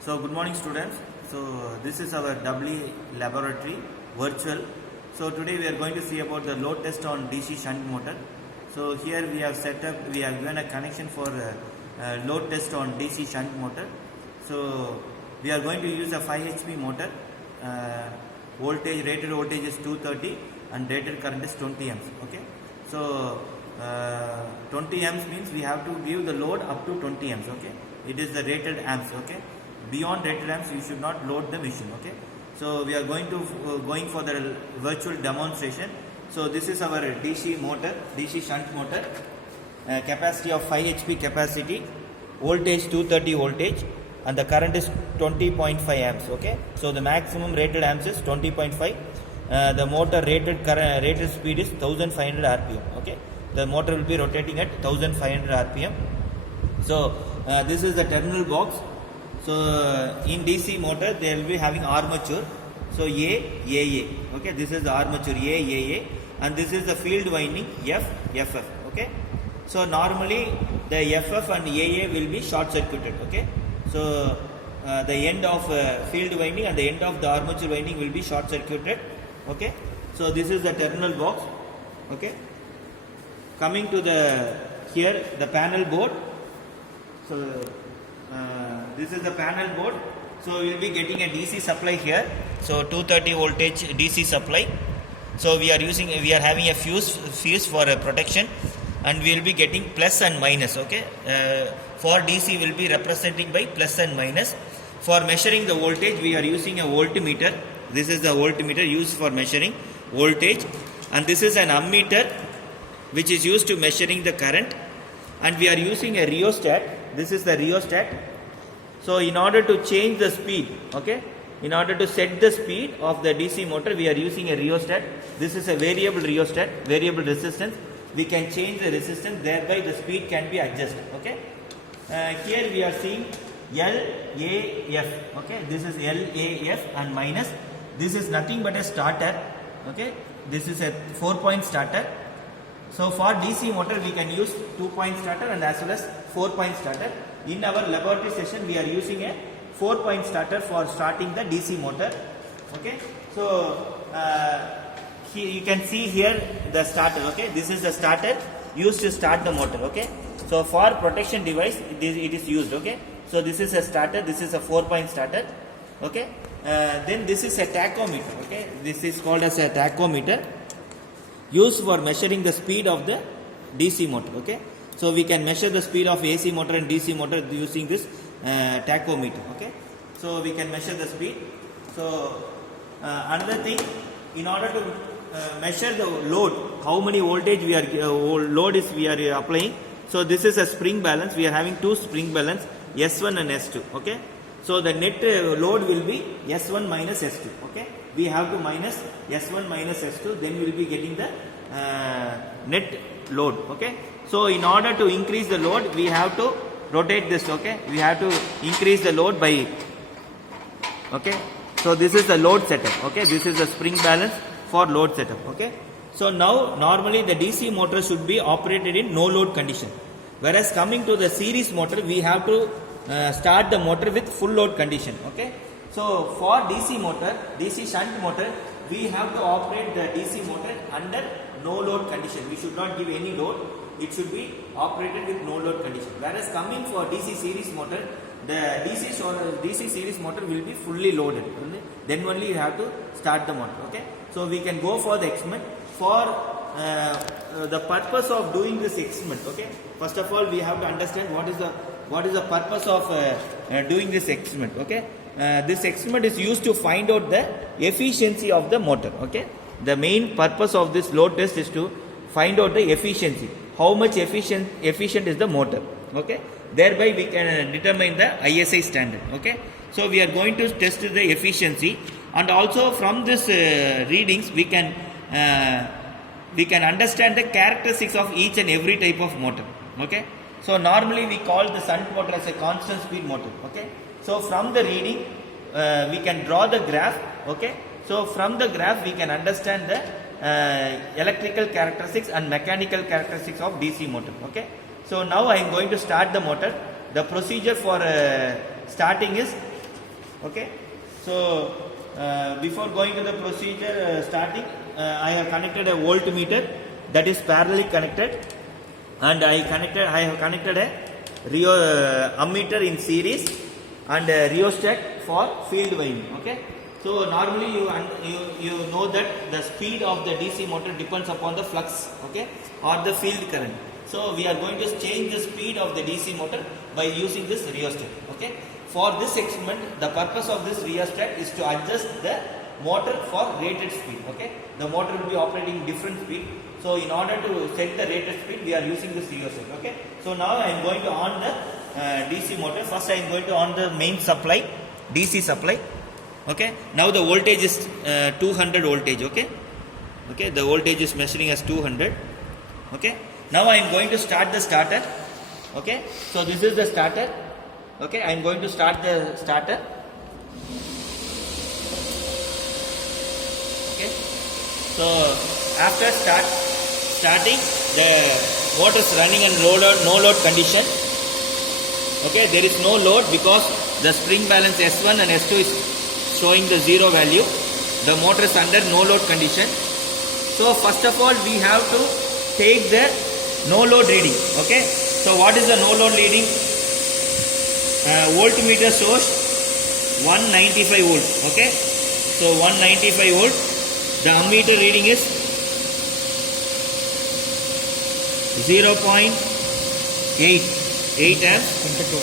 So good morning students. So this is our WE laboratory virtual. So today we are going to see about the load test on DC shunt motor. So here we have given a connection for load test on DC shunt motor. So we are going to use a 5 HP motor. Rated voltage is 230 and rated current is 20 amps. Okay. So 20 amps means we have to give the load up to 20 amps. Okay. It is the rated amps. Okay. Beyond rated amps you should not load the machine. Okay. So we are going for the virtual demonstration. So this is our DC motor, DC shunt motor, capacity of 5 HP capacity, voltage 230 voltage, and the current is 20.5 amps. Okay. So the maximum rated amps is 20.5. The motor rated speed is 1500 rpm. Okay. The motor will be rotating at 1500 rpm. So this is the terminal box. So in DC motor they will be having armature. So AA. Okay, this is the armature AA, and this is the field winding FF. Okay. So normally the FF and AA will be short circuited. Okay. So the end of field winding and the end of the armature winding will be short circuited. Okay. So this is the terminal box. Okay. Coming to the panel board. So this is the panel board. So we will be getting a DC supply here. So 230 voltage DC supply. So we are having a fuse for protection, and we will be getting plus and minus. Okay. For DC will be representing by plus and minus. For measuring the voltage we are using a voltmeter. This is the voltmeter used for measuring voltage, and this is an ammeter which is used to measuring the current, and we are using a rheostat. This is the rheostat. So in order to change the speed, okay, in order to set the speed of the DC motor, we are using a rheostat. This is a variable rheostat, variable resistance. We can change the resistance, thereby the speed can be adjusted. Okay. Here we are seeing LAF. Okay, this is LAF and minus. This is nothing but a starter. Okay, this is a 4-point starter. So for DC motor we can use 2-point starter and as well as 4-point starter. In our laboratory session we are using a 4-point starter for starting the DC motor. Okay. So here you can see here the starter. Okay, this is the starter used to start the motor. Okay. So for protection device it is used. Okay. So this is a starter. This is a 4-point starter. Okay. Then this is a tachometer. Okay. This is called as a tachometer, used for measuring the speed of the DC motor. Okay. So we can measure the speed of AC motor and DC motor using this tachometer. Okay. So we can measure the speed. So another thing, in order to measure the load, how many voltage we are applying. So this is a spring balance. We are having two spring balance, S1 and S2. Okay. So the net load will be S1 minus S2. Okay. We have to minus S1 minus S2, then we will be getting the net load. Okay. So in order to increase the load, we have to rotate this. Okay. We have to increase the load by. Okay. So this is the load setup. Okay. This is the spring balance for load setup. Okay. So now normally the DC motor should be operated in no load condition. Whereas coming to the series motor, we have to start the motor with full load condition. Okay. So for DC motor, DC shunt motor, we have to operate the DC motor under no load condition. We should not give any load. It should be operated with no load condition. Whereas coming for DC series motor, the DC series motor will be fully loaded. Then only you have to start the motor. Okay. So we can go for the experiment. For the purpose of doing this experiment, okay. First of all, we have to understand what is the purpose of doing this experiment. Okay. This experiment is used to find out the efficiency of the motor. Okay. The main purpose of this load test is to find out the efficiency. How much efficient is the motor. Okay. Thereby we can determine the ISI standard. Okay. So we are going to test the efficiency, and also from this readings we can understand the characteristics of each and every type of motor. Okay. So normally we call the shunt motor as a constant speed motor. Okay. So from the reading we can draw the graph. Okay. So from the graph we can understand the electrical characteristics and mechanical characteristics of DC motor. Okay. So now I am going to start the motor. The procedure for starting is okay. So before going to the procedure starting, I have connected a voltmeter that is parallelly connected, and I have connected a ammeter in series and a rheostat for field winding. Okay. So normally you know that the speed of the DC motor depends upon the flux, okay, or the field current. So we are going to change the speed of the DC motor by using this rheostat. Okay. For this experiment, the purpose of this rheostat is to adjust the motor for rated speed. Okay. The motor will be operating different speed. So in order to set the rated speed, we are using this rheostat. Okay. So now I am going to on the DC motor. First I am going to on the main supply, DC supply. Okay. Now the voltage is 200 voltage. Okay. Okay. The voltage is measuring as 200. Okay. Now I am going to start the starter. Okay. So this is the starter. Okay. I am going to start the starter. Okay. So after starting, the motor is running in no load condition. Okay. There is no load because the spring balance S1 and S2 is showing the zero value. The motor is under no load condition. So first of all, we have to take the no load reading. Okay. So what is the no load reading? Voltmeter shows 195 volt. Okay. So 195 volt. The ammeter reading is 0.8 amps into 2.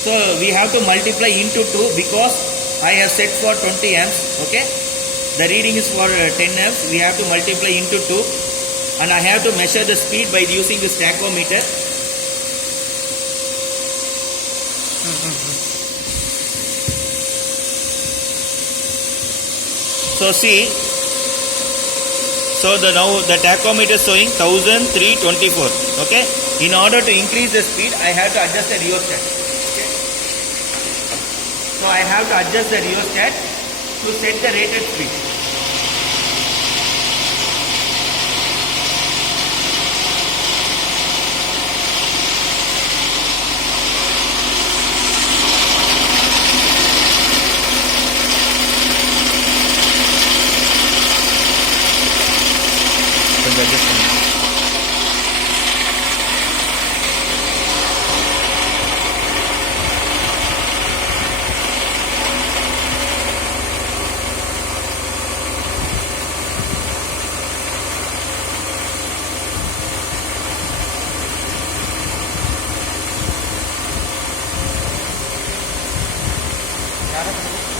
So we have to multiply into 2 because I have set for 20 amps. Okay. The reading is for 10 amps. We have to multiply into 2, and I have to measure the speed by using this tachometer. So see, so now the tachometer is showing 1324. Okay. In order to increase the speed, I have to adjust the rheostat. Okay. So I have to adjust the rheostat to set the rated speed.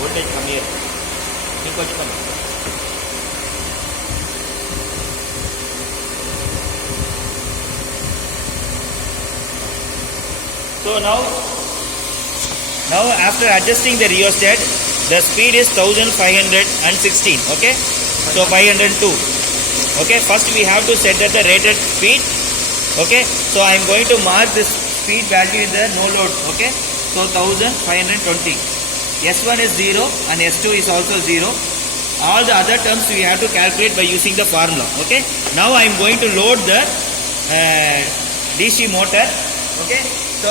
Voltage कमी है, इनको कम. So now after adjusting the rheostat, the speed is 1516. Okay. So 502. Okay. First we have to set at the rated speed. Okay. So I am going to mark this speed value in the no load. Okay. So 1520. S1 is 0 and S2 is also 0. All the other terms we have to calculate by using the formula. Okay. Now I am going to load the DC motor. Okay. So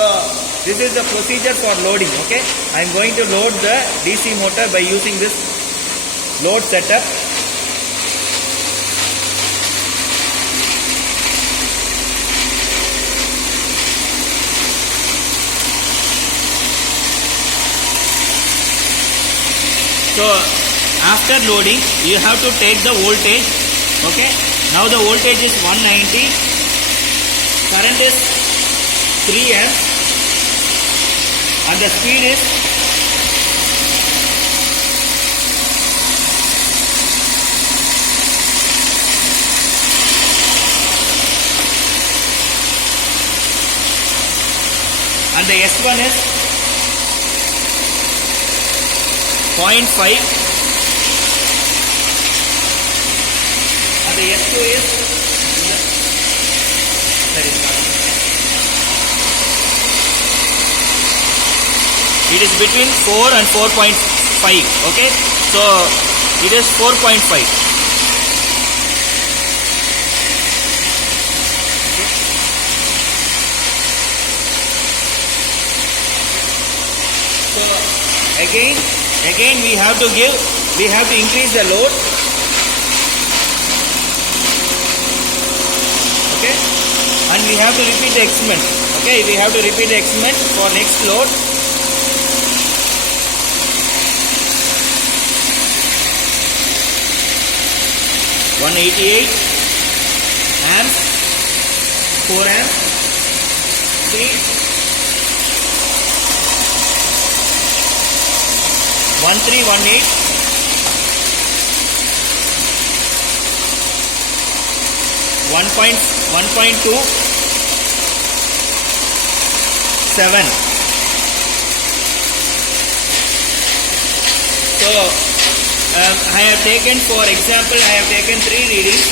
this is the procedure for loading. Okay. I am going to load the DC motor by using this load setup. So after loading, you have to take the voltage. Okay. Now the voltage is 190. Current is 3 amps. And the speed is 0.5. And the S1 is 0.5. And the S2 is it is between 4 and 4.5. Okay. So it is 4.5. So again we have to increase the load. Okay, and we have to repeat the experiment. Okay, we have to repeat the experiment for next load. (188 amps), 4 amps, 3, 1318, 1.2, 7. So I have taken, for example, 3 readings.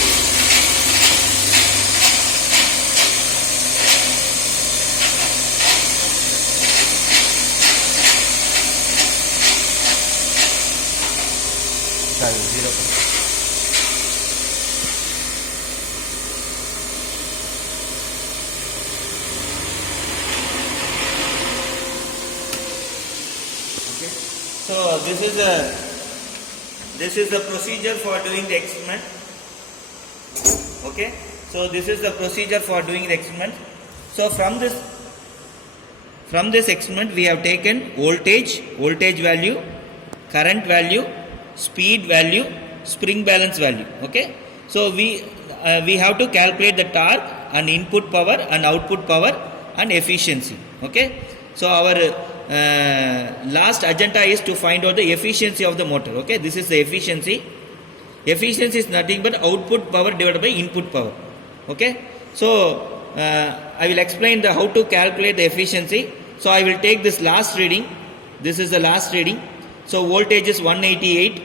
Sorry, 0. Okay. So this is the procedure for doing the experiment. Okay. So this is the procedure for doing the experiment. So from this experiment we have taken voltage value, current value, speed value, spring balance value. Okay. So we have to calculate the torque and input power and output power and efficiency. Okay. So our last agenda is to find out the efficiency of the motor. Okay, this is the efficiency. Efficiency is nothing but output power divided by input power. Okay, so I will explain how to calculate the efficiency. So I will take this last reading. This is the last reading. So voltage is 188.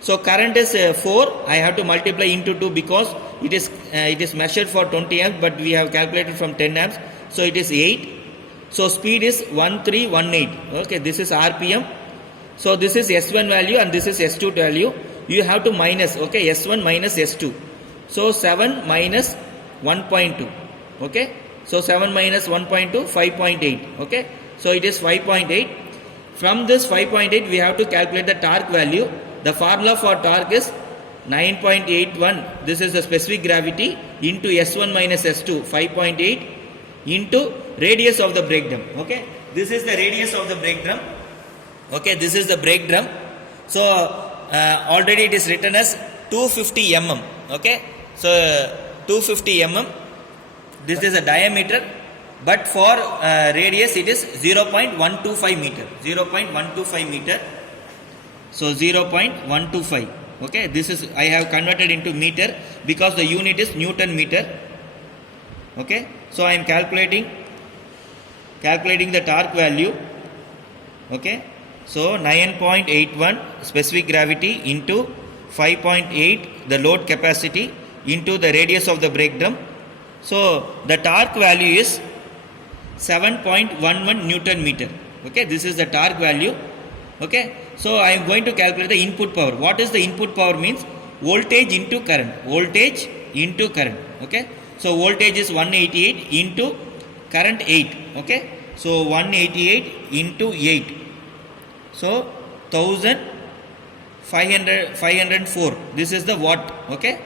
So current is 4. I have to multiply into 2 because it is measured for 20 amps, but we have calculated from 10 amps. So it is 8. So speed is 1318. Okay, this is RPM. So this is S1 value and this is S2 value. You have to minus. Okay, S1 minus S2. So 7 minus 1.2. Okay, so 7 minus 1.2, 5.8. Okay, so it is 5.8. From this 5.8 we have to calculate the torque value. The formula for torque is 9.81. This is the specific gravity into S1 minus S2, 5.8 into radius of the brake drum. Okay, this is the radius of the brake drum. Okay, this is the brake drum. So already it is written as 250 mm. Okay, so 250 mm. This is a diameter, but for radius it is 0.125 meter. 0.125 meter. So 0.125. Okay, this is, I have converted into meter because the unit is Newton meter. Okay, so I am calculating the torque value. Okay, so 9.81 specific gravity into 5.8 the load capacity into the radius of the brake drum. So the torque value is 7.11 Newton meter. Okay, this is the torque value. Okay, so I am going to calculate the input power. What is the input power means? Voltage into current. Voltage into current. Okay, so voltage is 188 into current 8. Okay, so 188 into 8. So 1504. This is the watt. Okay,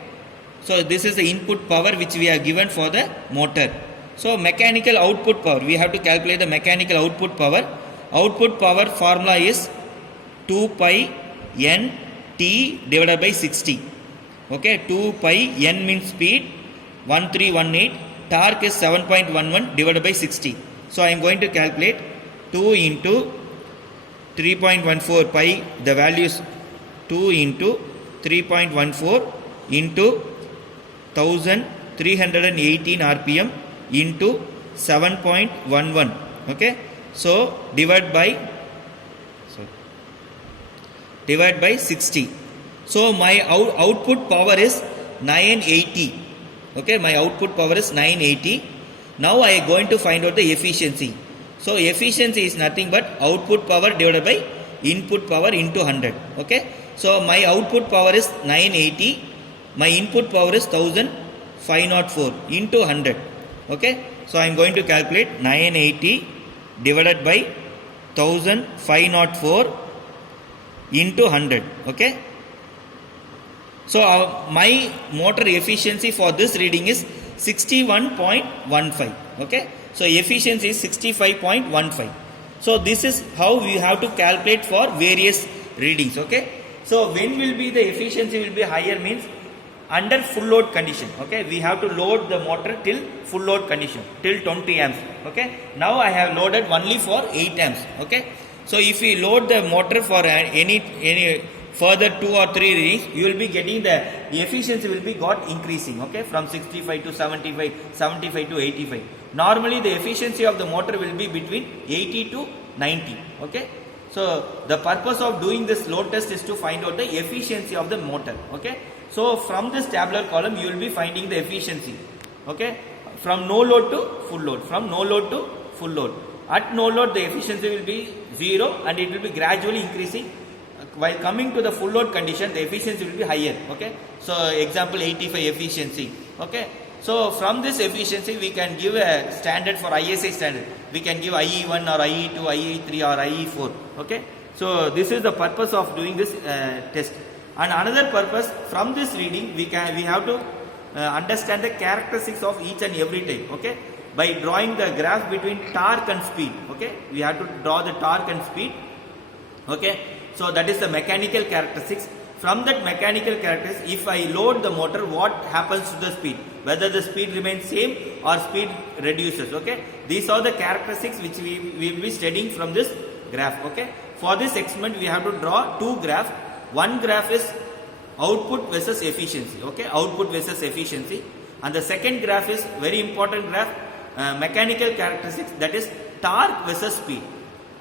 so this is the input power which we are given for the motor. So mechanical output power, we have to calculate the mechanical output power. Output power formula is 2 pi n t divided by 60. Okay, 2 pi n means speed, 1318, torque is 7.11 divided by 60. So I am going to calculate 2 into 3.14 pi, the value is 2 into 3.14 into 1318 RPM into 7.11. Okay, so divide by 60. So my output power is 980. Okay, my output power is 980. Now I am going to find out the efficiency. So efficiency is nothing but output power divided by input power into 100. Okay, so my output power is 980. My input power is 1504 into 100. Okay, so I am going to calculate 980 divided by 1504 into 100. Okay. So my motor efficiency for this reading is 61.15. Okay. So efficiency is 65.15. So this is how we have to calculate for various readings. Okay. So when will be the efficiency will be higher means under full load condition. Okay. We have to load the motor till full load condition till 20 amps. Okay. Now I have loaded only for 8 amps. Okay. So if we load the motor for any further 2 or 3 readings, you will be getting the efficiency will be got increasing. Okay, from 65 to 75, 75 to 85. Normally the efficiency of the motor will be between 80 to 90. Okay, so the purpose of doing this load test is to find out the efficiency of the motor. Okay, so from this tabular column you will be finding the efficiency. Okay, from no load to full load, from no load to full load. At no load the efficiency will be 0 and it will be gradually increasing. While coming to the full load condition, the efficiency will be higher. Okay, so example 85 efficiency. Okay, so from this efficiency we can give a standard for ISI standard. We can give IE1 or IE2, IE3 or IE4. Okay, so this is the purpose of doing this test. And another purpose, from this reading we have to understand the characteristics of each and every type. Okay, by drawing the graph between torque and speed. Okay, we have to draw the torque and speed. Okay, so that is the mechanical characteristics. From that mechanical characteristics, if I load the motor, what happens to the speed? Whether the speed remains same or speed reduces. Okay, these are the characteristics which we will be studying from this graph. Okay, for this experiment we have to draw two graphs. One graph is output versus efficiency. Okay, output versus efficiency, and the second graph is very important graph, mechanical characteristics, that is torque versus speed.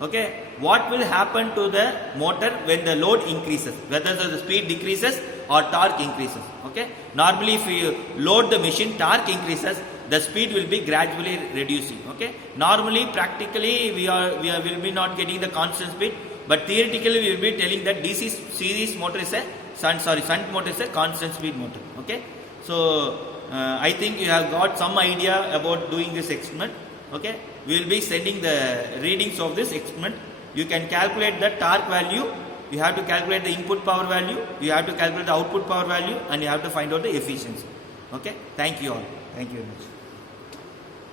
Okay, what will happen to the motor when the load increases, whether the speed decreases or torque increases. Okay, normally if you load the machine, torque increases, the speed will be gradually reducing. Okay, normally practically we will be not getting the constant speed, but theoretically we will be telling that DC series motor is a shunt motor is a constant speed motor. Okay, so I think you have got some idea about doing this experiment. Okay, we will be sending the readings of this experiment. You can calculate the torque value, you have to calculate the input power value, you have to calculate the output power value, and you have to find out the efficiency. Okay, thank you all. Thank you very much.